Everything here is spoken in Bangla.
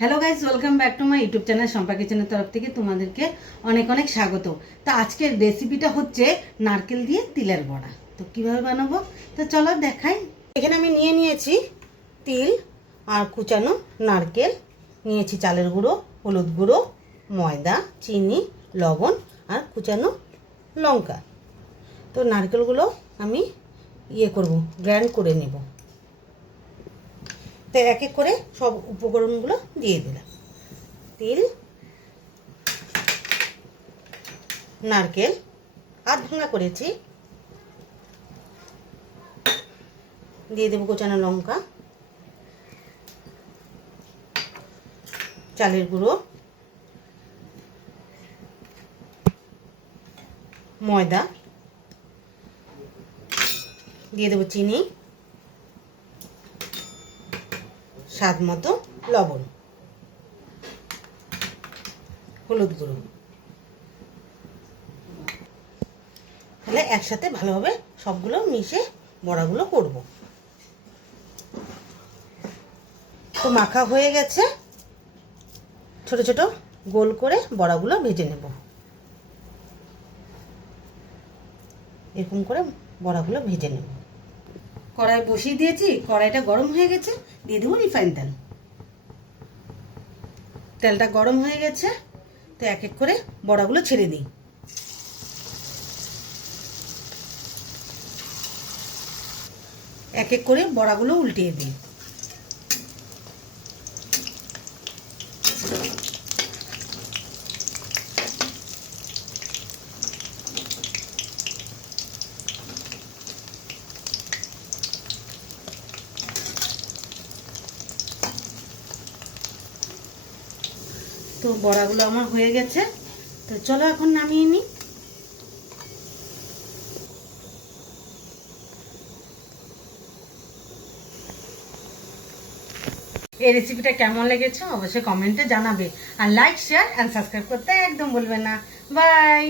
Hello guys, welcome back to my YouTube channel Shampa কিচেনের তরফ থেকে তোমাদেরকে অনেক অনেক স্বাগত। তো আজকের রেসিপিটা হচ্ছে নারকেল দিয়ে তিলের বড়া। তো কিভাবে বানাবো তো চলো দেখাই। এখানে আমি নিয়েছি তিল আর কুচানো নারকেল, নিয়েছি চালের গুঁড়ো, হলুদ গুঁড়ো, ময়দা, চিনি, লবণ আর কুচানো লঙ্কা। তো নারকেলগুলো আমি করব, গ্রাইন্ড করে নেব। তো এক এক করে সব উপকরণগুলো দিয়ে দিলাম। তিল, নারকেল আধ ভাঙা করেছি, দিয়ে দেবো কোচানো লঙ্কা, চালের গুঁড়ো, ময়দা, দিয়ে দেবো চিনি, স্বাদ মতো লবণ, হলুদ গুঁড়ো। তাহলে একসাথে ভালোভাবে সবগুলো মিশে বড়াগুলো করব। তো মাখা হয়ে গেছে, ছোট ছোট গোল করে বড়াগুলো ভেজে নেব। এরকম করে বড়াগুলো ভেজে নেব। কড়াই বসিয়ে দিয়েছি, কড়াইটা গরম হয়ে গেছে, দিয়ে দেবো রিফাইন তেল। তেলটা গরম হয়ে গেছে, তো এক এক করে বড়াগুলো ছেড়ে দিই। এক এক করে বড়াগুলো উল্টিয়ে দিই। তো বড়াগুলো আমার হয়ে গেছে, তো চলো এখন নামিয়ে নিই। এই রেসিপিটা কেমন লেগেছে অবশ্যই কমেন্টে জানাবে, আর লাইক, শেয়ার অ্যান্ড সাবস্ক্রাইব করতে একদম ভুলবে না। বাই।